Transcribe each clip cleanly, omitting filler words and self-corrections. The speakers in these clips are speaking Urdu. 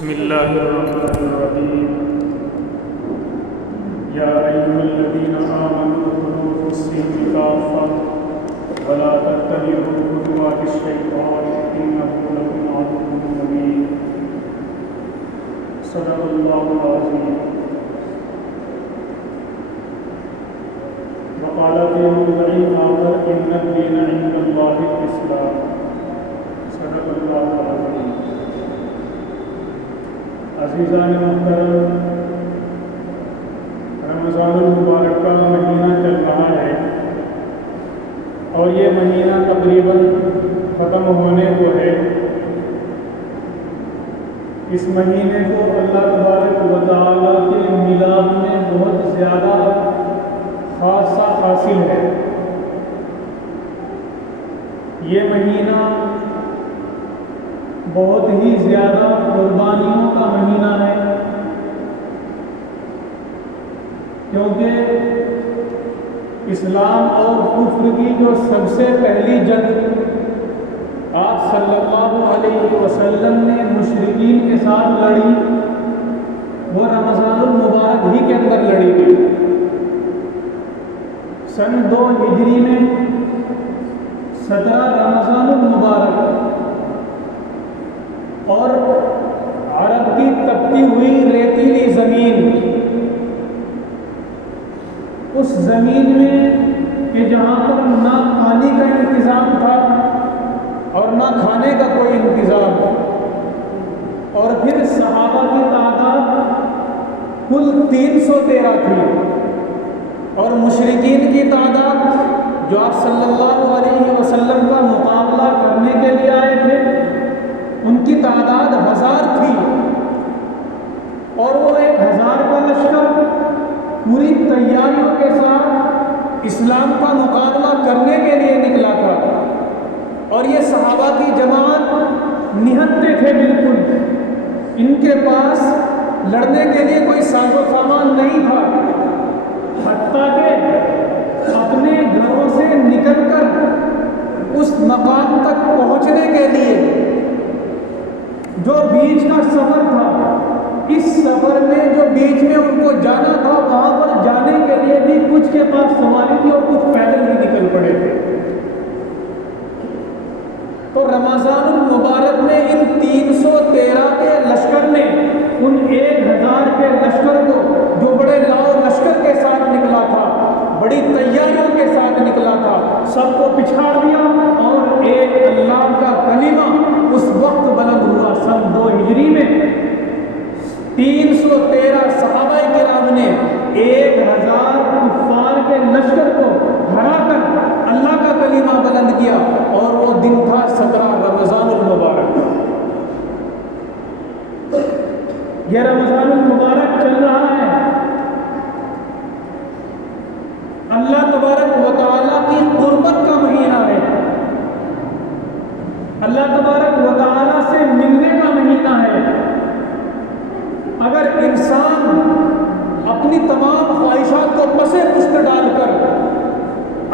بسم الله الرحمن الرحيم يا أيها الذين آمنوا ادخلوا في السلم كافة ولا تتبعوا خطوات الشيطان إنه لكم عدو مبين صدق الله العظيم. وقال في موضع آخر إن الدين عند الله الإسلام صدق الله العظيم. عزیزان محترم، رمضان المبارک کا مہینہ چل رہا ہے اور یہ مہینہ تقریباً ختم ہونے کو ہے. اس مہینے کو اللہ تبارک و تعالیٰ کے میلاد میں بہت زیادہ خاصہ حاصل ہے. یہ مہینہ بہت ہی زیادہ قربانیوں کا مہینہ ہے، کیونکہ اسلام اور کفر کی جو سب سے پہلی جنگ آپ صلی اللہ علیہ وسلم نے مشرکین کے ساتھ لڑی وہ رمضان المبارک ہی کے اندر لڑی گئی. سن 2 ہجری میں 17 رمضان المبارک اور عرب کی تپتی ہوئی ریتیلی زمین، اس زمین میں کہ جہاں پر نہ پانی کا انتظام تھا اور نہ کھانے کا کوئی انتظام، اور پھر صحابہ کی تعداد کل 313 تھی اور مشرکین کی تعداد جو آپ صلی اللہ علیہ وسلم کا مقابلہ کرنے کے لیے آئے تھے ان کی تعداد 1000 تھی، اور وہ 1000 کا لشکر پوری تیاریوں کے ساتھ اسلام کا مقابلہ کرنے کے لیے نکلا تھا. اور یہ صحابہ کی جماعت نہتے تھے بالکل، ان کے پاس لڑنے کے لیے کوئی ساز و سامان نہیں تھا، حتیٰ کہ اپنے گھروں سے نکل کر اس مقام تک پہنچنے کے لیے جو بیچ کا سفر تھا، اس سفر میں جو بیچ میں ان کو جانا تھا وہاں پر جانے کے لیے بھی کچھ کے پاس سواری تھی اور کچھ پیدل بھی نکل پڑے تھے. تو رمضان المبارک میں ان 313 کے لشکر نے ان 1000 کے لشکر کو جو بڑے لاؤ لشکر کے ساتھ نکلا تھا، بڑی تیاریوں کے ساتھ نکلا تھا، سب کو پچھاڑ دیا اور ایک اللہ کا کلمہ اس وقت بلند ہوا. سن 2 ہجری میں 313 صحابہ کرام نے 1000 کفار کے لشکر کو ہرا کر اللہ کا کلمہ بلند کیا، اور وہ دن تھا 17 رمضان المبارک. یہ رمضان المبارک چل رہا ہے، اللہ تبارک و تعالیٰ کی قربت کا مہینہ ہے، اللہ تبارک و تعالیٰ سے ملنے کا مہینہ ہے. اگر انسان اپنی تمام خواہشات کو پس پشت ڈال کر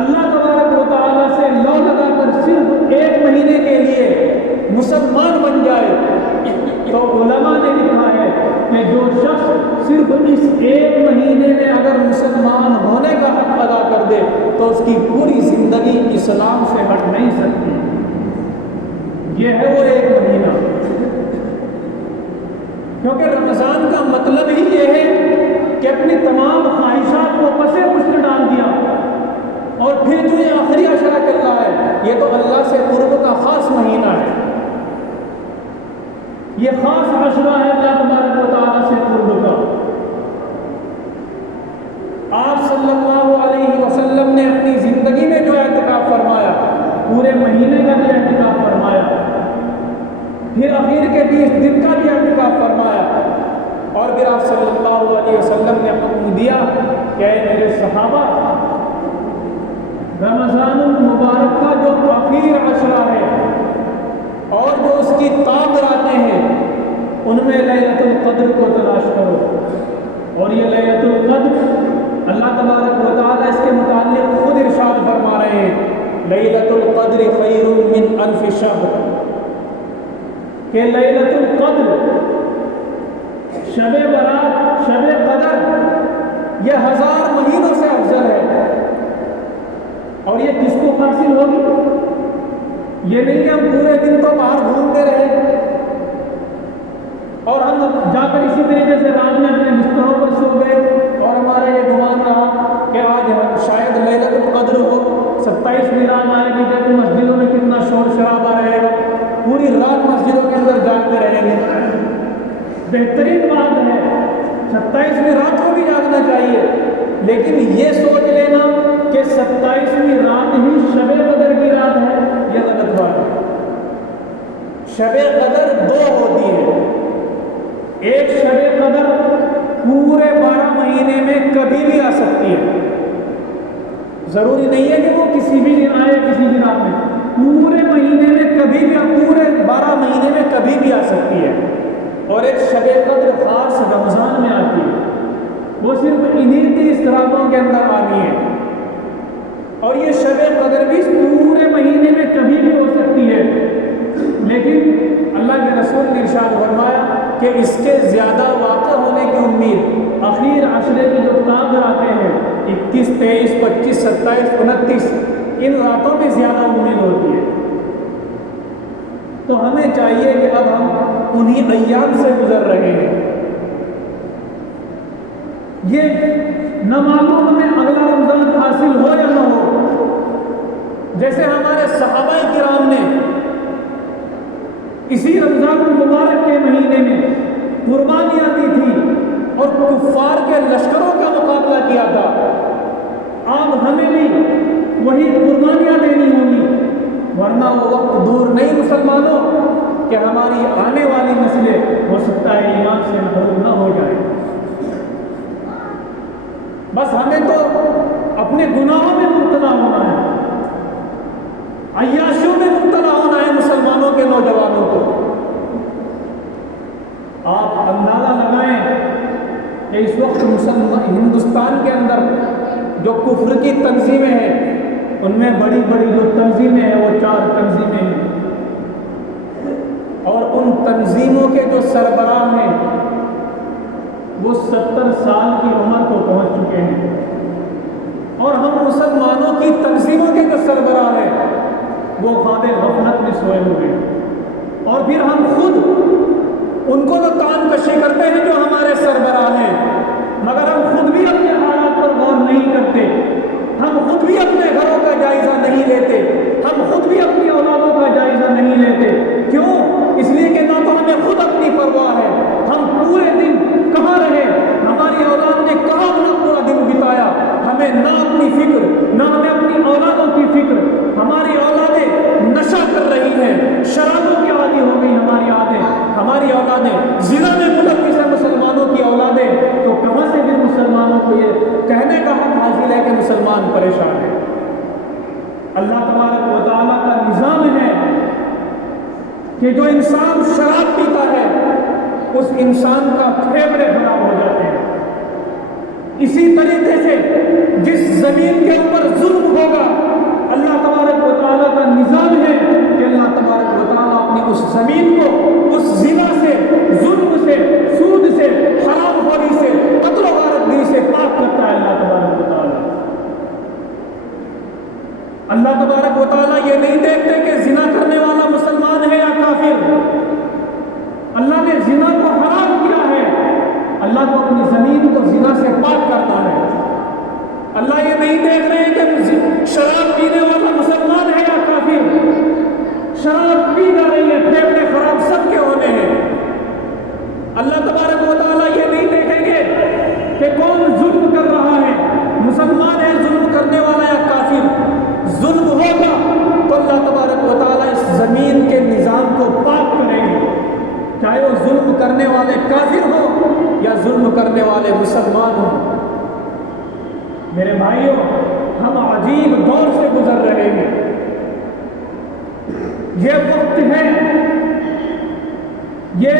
اللہ تبارک و تعالیٰ سے لو لگا کر صرف 1 مہینے کے لیے مسلمان بن جائے تو علماء نے لکھا ہے کہ جو شخص صرف اس 1 مہینے میں اگر مسلمان ہونے کا حق ادا کر دے تو اس کی پوری زندگی اسلام سے ہٹ نہیں سکتی. یہ ہے وہ 1 مہینہ، کیونکہ رمضان کا مطلب ہی یہ ہے کہ اپنی تمام خواہشات کو پس پشت ڈال دیا، اور پھر جو یہ آخری عشرہ چل رہا ہے یہ تو اللہ سے قرب کا خاص مہینہ ہے. یہ خاص عشرہ ہے اللہ تبارک و تعالیٰ سے قرب کا. آپ صلی اللہ علیہ وسلم نے اپنی زندگی میں جو اعتکاف فرمایا، پورے مہینے کا بھی اعتکاف فرمایا، پھر اخیر کے 20 دن کا بھی اعتکاف فرمایا، اور پھر آپ صلی اللہ علیہ وسلم نے حکم دیا کہ اے میرے صحابہ، رمضان المبارک کا جو آخری عشرہ ہے اور جو اس کی تاب راتیں ہیں ان میں لیلۃ القدر کو تلاش کرو. اور یہ لیلۃ القدر اللہ تبارک و تعالیٰ اس کے متعلق خود ارشاد فرما رہے ہیں، لیلۃ القدر خیر من الف شہر، کہ لیلۃ القدر شب برات، شب قدر یہ 1000 مہینوں سے افضل ہے، اور یہ کس کو حاصل ہوگی؟ یہ نہیں کہ ہم پورے دن تو باہر گھومتے رہے اور ہم جا کر اسی طریقے سے رات میں اپنے بستروں پر سو گئے اور ہمارا یہ گمان رہا کہ آج شاید لیلۃ القدر ہو، 27ویں رات آئے گی، دیکھو مسجدوں میں کتنا شور شرابہ رہے گا، پوری رات مسجدوں کے اندر جاگتے رہیں گے۔ بہترین بات ہے، 27ویں رات کو بھی جاگنا چاہیے، لیکن یہ سوچ لینا کہ 27ویں رات ہی شب قدر کی رات ہے، یہ غلط بات ہے۔ شب قدر 2 ہوتی ہے، ایک شب قدر پورے 12 مہینے میں کبھی بھی آ سکتی ہے، ضروری نہیں ہے کہ وہ کسی بھی دن آئے، کسی بھی رات میں، پورے مہینے میں کبھی بھی، پورے 12 مہینے میں کبھی بھی آ سکتی ہے۔ اور ایک شب قدر خاص رمضان میں آتی ہے، وہ صرف انہی 30 راتوں کے اندر آنی ہے، اور یہ شب قدر بھی پورے مہینے میں کبھی بھی ہو سکتی ہے، لیکن اللہ کے رسول نے ارشاد فرمایا کہ اس کے زیادہ واقع ہونے کی امید اخیر عشرے کی جو تاب آتے ہیں 21، 23، 25، 27، 29، ان راتوں میں زیادہ امید ہوتی ہے۔ تو ہمیں چاہیے کہ اب ہم انہی ایام سے گزر رہے ہیں، یہ نہ معلوم ہمیں اگلا رمضان حاصل ہو یا نہ ہو۔ جیسے ہمارے صحابہ کرام نے اسی رمضان المبارک کے مہینے میں قربانیاں دی تھی اور کفار کے لشکروں کا مقابلہ کیا تھا، اب ہمیں بھی وہی قربانیاں دینی ہوں گی، ورنہ وہ وقت دور نہیں مسلمانوں کہ ہماری آنے والی نسلیں ہو سکتا ہے ایمان سے محروم نہ ہو جائے۔ بس ہمیں تو اپنے گناہوں میں مبتلا ہونا ہے، عیاشیوں میں مبتلا ہونا ہے مسلمانوں کے نوجوانوں کو۔ آپ اندازہ لگائیں کہ اس وقت ہندوستان کے اندر جو کفر کی تنظیمیں ہیں، ان میں بڑی بڑی جو تنظیمیں ہیں وہ 4 تنظیمیں ہیں، اور ان تنظیموں کے جو سربراہ ہیں وہ 70 سال کی عمر کو پہنچ چکے ہیں، اور ہم مسلمانوں کی تنظیموں کے جو سربراہ ہیں وہ خواب غفلت میں سوئے ہوئے، اور پھر ہم خود ان کو تو کان کشی کرتے ہیں جو ہمارے سربراہ ہیں، مگر ہم خود بھی اپنے حالات پر غور نہیں کرتے، ہم خود بھی اپنے گھروں کا جائزہ نہیں لیتے، ہم خود بھی اپنی اولادوں کا جائزہ نہیں لیتے۔ کیوں؟ اس لیے کہ نہ تو ہمیں خود اپنی پرواہ ہے، ہم پورے دن کہاں رہے، ہماری اولاد نے کہاں اپنا پورا دن بتایا، ہمیں نہ اپنی فکر، نہ ہمیں اپنی اولادوں کی فکر۔ ہماری اولادیں نشہ کر رہی ہیں، شرابوں کی عادی ہو گئی ہماری اولادیں زنا میں ملوث ہیں مسلمانوں کی اولادیں، تو کہاں سے بھی مسلمانوں کو یہ کہنے کا حق حاصل ہے کہ مسلمان پریشان ہے؟ اللہ تبارک و تعالیٰ کا نظام ہے کہ جو انسان شراب پیتا ہے اس انسان کا پھیپھڑے خراب ہو جاتے ہیں۔ اسی طریقے سے جس زمین کے اوپر ظلم ہوگا، اللہ تبارک و تعالیٰ کا نظام ہے کہ اللہ تبارک و تعالیٰ اپنی اس زمین کو اس زنا سے، ظلم سے، سود سے، حرام خوری سے، قتل و غارت گری سے پاک کرتا ہے اللہ تبارک و تعالیٰ۔ اللہ تبارک و تعالیٰ یہ نہیں دیکھتے کہ زنا کرنے والا مسلمان ہے یا کافر، اللہ نے زنا کو حرام کیا ہے، اللہ کو اپنی زمین کو زنا سے پاک کرتا ہے۔ اللہ یہ نہیں دیکھ رہے کہ شراب پینے والا مسلمان ہے یا کافر، شراب پی جا رہی ہے، پھیپھڑے خراب سب کے ہونے ہیں۔ اللہ تبارک و تعالیٰ یہ نہیں دیکھیں گے کہ کون ظلم کر رہا ہے، مسلمان ہے ظلم کرنے والا یا کافر۔ ظلم ہوگا تو اللہ تبارک و تعالیٰ اس زمین کے نظام کو پاک کریں گے، چاہے وہ ظلم کرنے والے کافر ہوں یا ظلم کرنے والے مسلمان ہوں۔ میرے بھائیوں، ہم عجیب دور سے گزر رہے ہیں۔ یہ وقت ہے، یہ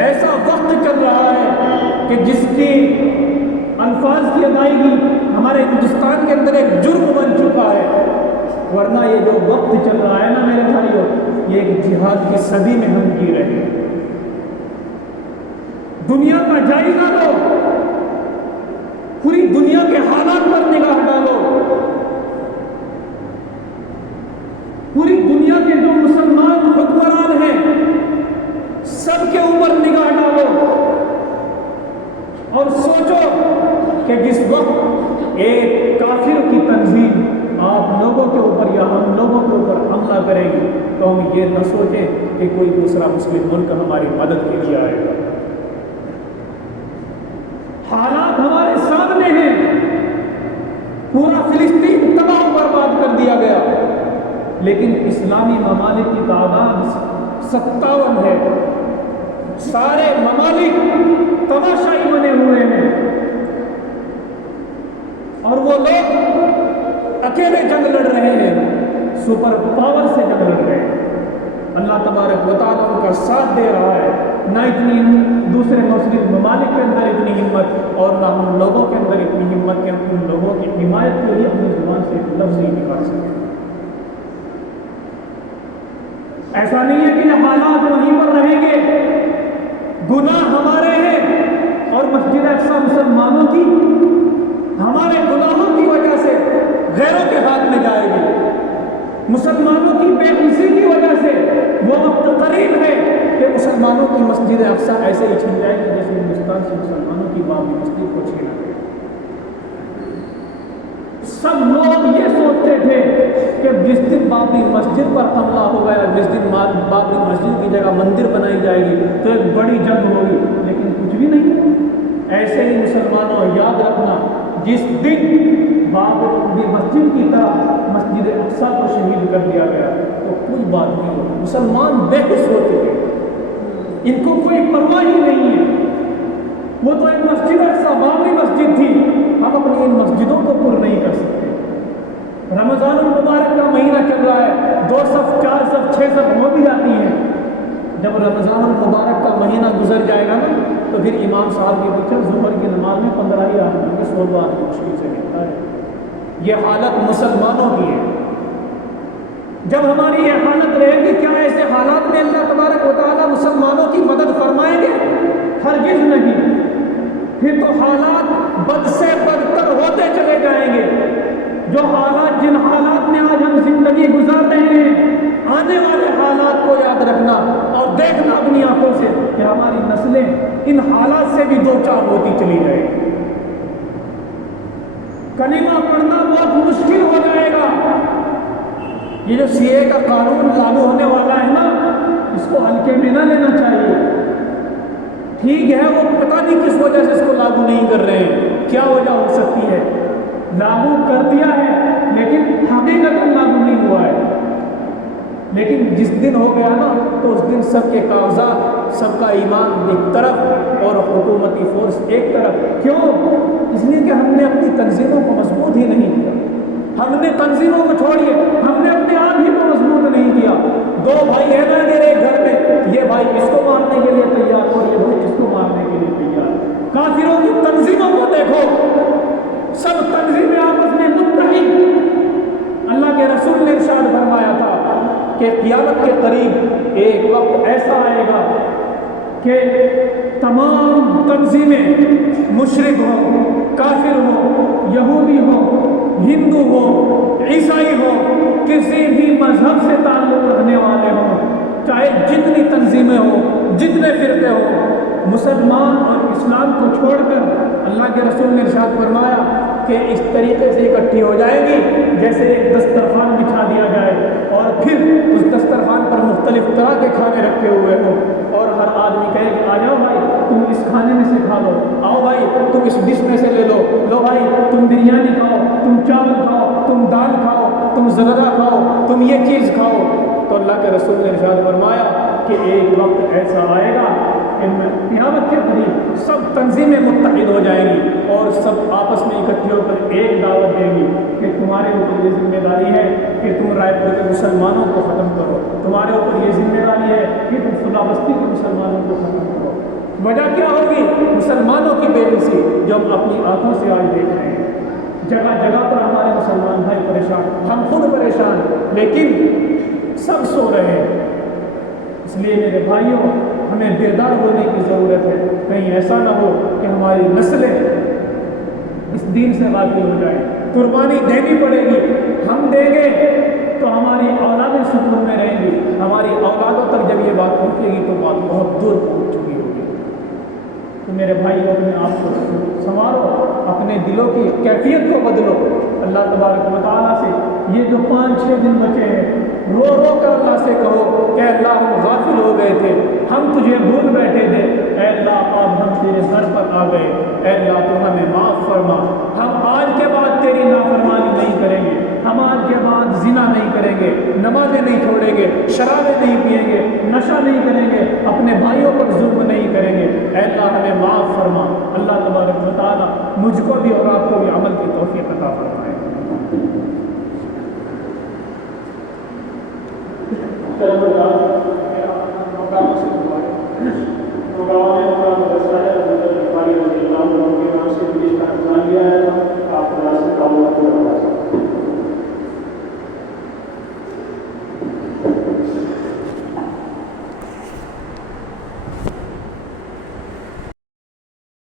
ایسا وقت چل رہا ہے کہ جس کی الفاظ کی ادائیگی ہمارے ہندوستان کے اندر ایک جرم بن چکا ہے، ورنہ یہ جو وقت چل رہا ہے نا میرے بھائیوں، یہ ایک جہاد کی صدی میں ہم جی رہے ہیں۔ دنیا کا جائزہ لو، پوری دنیا کے حالات پر نگاہ ڈالو، پوری دنیا کے جو مسلمان حکمران ہیں سب کے اوپر نگاہ ڈالو اور سوچو کہ جس وقت ایک کافر کی تنظیم آپ لوگوں کے اوپر یا ہم لوگوں کے اوپر حملہ کرے گی تو ہم یہ نہ سوچیں کہ کوئی دوسرا مسلم ملک ہماری مدد کے لیے آئے گا۔ حالات ہمارے سامنے ہیں، پورا فلسطین تباہ و برباد کر دیا گیا، لیکن اسلامی ممالک کی تعداد 57 ہے، سارے ممالک تماشائی بنے ہوئے ہیں، اور وہ لوگ اکیلے جنگ لڑ رہے ہیں، سپر پاور سے جنگ لڑ رہے ہیں۔ اللہ تبارک و تعالیٰ ان کا ساتھ دے رہا ہے، نہ اتنی دوسرے مسلم ممالک کے اندر اتنی ہمت اور نہ ہم لوگوں کے اندر اتنی ہمت کہ ہم ان لوگوں کی حمایت کے لیے اپنی زبان سے ایک لفظ ہی نکال سکیں۔ ایسا نہیں ہے کہ یہ حالات وہیں پر رہیں گے، گناہ ہمارے ہیں اور مسجد اقصی مسلمانوں کی ہمارے گناہوں کی وجہ سے غیروں کے ہاتھ میں جائے گی، مسلمانوں کی بے حسی کی وجہ سے وہ وقت قریب ہے کہ مسلمانوں کی مسجد اقصی ایسے ہی چھن جائے گی جیسے ہندوستان سے مسلمانوں کی بابری مسجد کو چھینا گیا۔ سب لوگ یہ سوچتے تھے کہ جس دن بابری مسجد پر حملہ ہوگا یا جس دن بابری مسجد کی جگہ مندر بنائی جائے گی تو ایک بڑی جنگ ہوگی، لیکن کچھ بھی نہیں۔ ایسے ہی مسلمانوں یاد رکھنا، جس دن بابری مسجد کی طرح مسجد اقصی کو شہید کر دیا گیا تو کوئی بات نہیں ہوگی، مسلمان بے ہوش ہو چکے، ان کو کوئی پرواہ ہی نہیں ہے۔ وہ تو ایک مسجد اقصی بابری مسجد تھی، ہم اپنی ان مسجدوں کو پر نہیں کر سکتے۔ رمضان المبارک کا مہینہ چل رہا ہے، 2 صف 4 صف 6 صف ہو بھی جاتی ہیں، جب رمضان المبارک کا مہینہ گزر جائے گا نا تو پھر امام صاحب کے پیچھے ظہر کی نماز میں 15 ہی آدمی کے 16 آدمی مشکل سے ملتا ہے۔ یہ حالت مسلمانوں کی ہے۔ جب ہماری یہ حالت رہے گی، کیا ایسے حالات میں اللہ تبارک و تعالیٰ مسلمانوں کی مدد فرمائیں گے؟ ہرگز نہیں۔ پھر تو حالات بد سے بدتر ہوتے چلے جائیں گے۔ جو حالات، جن حالات میں آج ہم زندگی گزار رہے ہیں، آنے والے حالات کو یاد رکھنا اور دیکھنا اپنی آنکھوں سے کہ ہماری نسلیں ان حالات سے بھی دوچار ہوتی چلی جائے گی۔ کلمہ پڑھنا بہت مشکل ہو جائے گا۔ یہ جو سی اے کا قانون لاگو ہونے والا ہے نا، اس کو ہلکے میں نہ لینا چاہیے۔ ٹھیک ہے، وہ پتہ نہیں کس وجہ سے اس کو لاگو نہیں کر رہے ہیں، کیا وجہ ہو سکتی ہے؟ لاگو کر دیا ہے لیکن حقیقت لاگو نہیں ہوا ہے۔ لیکن جس دن ہو گیا نا تو اس دن سب کے کاغذات، سب کا ایمان ایک طرف اور حکومتی فورس ایک طرف۔ کیوں؟ اس لیے کہ ہم نے اپنی تنظیموں کو مضبوط ہی نہیں کیا۔ ہم نے تنظیموں کو چھوڑیے، ہم نے اپنے آپ ہی کو مضبوط نہیں کیا۔ 2 بھائی ہیں نا میرے گھر میں، یہ بھائی اس کو مارنے کے لیے تیار اور یہ بھائی اس کو مارنے کے لیے تیار۔ کافروں کی تنظیموں کو دیکھو، سب تنظیمیں آپس میں متحد۔ اللہ کے رسول نے ارشاد فرمایا تھا کہ قیامت کے قریب ایک وقت ایسا آئے گا کہ تمام تنظیمیں، مشرک ہوں، کافر ہوں، یہودی ہوں، ہندو ہو، عیسائی ہو، کسی بھی مذہب سے تعلق رکھنے والے ہوں، چاہے جتنی تنظیمیں ہوں، جتنے فرقے ہوں، مسلمان اور اسلام کو چھوڑ کر اللہ کے رسول نے ارشاد فرمایا کہ اس طریقے سے اکٹھی ہو جائے گی جیسے ایک دسترخوان بچھا دیا جائے اور پھر اس دسترخوان پر مختلف طرح کے کھانے رکھے ہوئے ہوں اور ہر آدمی کہے کہ آ جاؤ بھائی تم اس کھانے میں سے کھا لو، آؤ بھائی تم اس ڈش میں سے لے لو، لو بھائی تم بریانی کھاؤ، تم چاول کھاؤ، تم دال کھاؤ، تم زردہ کھاؤ، تم یہ چیز کھاؤ۔ تو اللہ کے رسول نے ارشاد فرمایا کہ ایک وقت ایسا آئے گا کہ قیامت کے قریب سب تنظیمیں متحد ہو جائیں گی اور سب آپس میں اکٹھی ہو کر ایک دعوت دیں گی کہ تمہارے اوپر یہ ذمہ داری ہے کہ تم رائے پور کے مسلمانوں کو ختم کرو، تمہارے اوپر یہ ذمہ داری ہے کہ تم فلاں بستی کے مسلمانوں کو ختم کرو۔ وجہ کیا ہوگی؟ مسلمانوں کی بے حسی جو ہم اپنی آنکھوں سے آج دیکھ رہے ہیں۔ جگہ جگہ پر ہمارے مسلمان بھائی پریشان، ہم خود پریشان، لیکن سب سو رہے ہیں۔ اس لیے میرے بھائیوں، ہمیں بیدار ہونے کی ضرورت ہے، کہیں ایسا نہ ہو کہ ہماری نسلیں اس دین سے غافل ہو جائیں۔ قربانی دینی پڑے گی، ہم دیں گے تو ہماری اولادیں سکون میں رہیں گی، ہماری اولادوں تک جب یہ بات پہنچے گی تو بات بہت دور پہنچ چکی ہوگی۔ تو میرے بھائی اپنے آپ کو سنوارو، اپنے دلوں کی کیفیت کو بدلو۔ اللہ تبارک و تعالیٰ سے یہ جو 5-6 دن بچے ہیں، رو رو کر اللہ سے کہو کہ اللہ ہم غافل ہو گئے تھے، ہم تجھے بھول بیٹھے تھے، اے اللہ اب ہم تیرے در پر آ گئے، اے اللہ تو ہمیں معاف فرما، ہم آج کے بعد تیری نافرمانی نہیں کریں گے، ہم آج کے بعد زنا نہیں کریں گے، نمازیں نہیں چھوڑیں گے، شرابیں نہیں پئیں گے، نشہ نہیں کریں گے، اپنے بھائیوں پر ظلم نہیں کریں گے، اے اللہ ہمیں معاف فرما۔ اللہ تبارک و تعالیٰ مجھ کو بھی اور آپ کو بھی عمل کی توفیق عطا فرمائے۔ چلو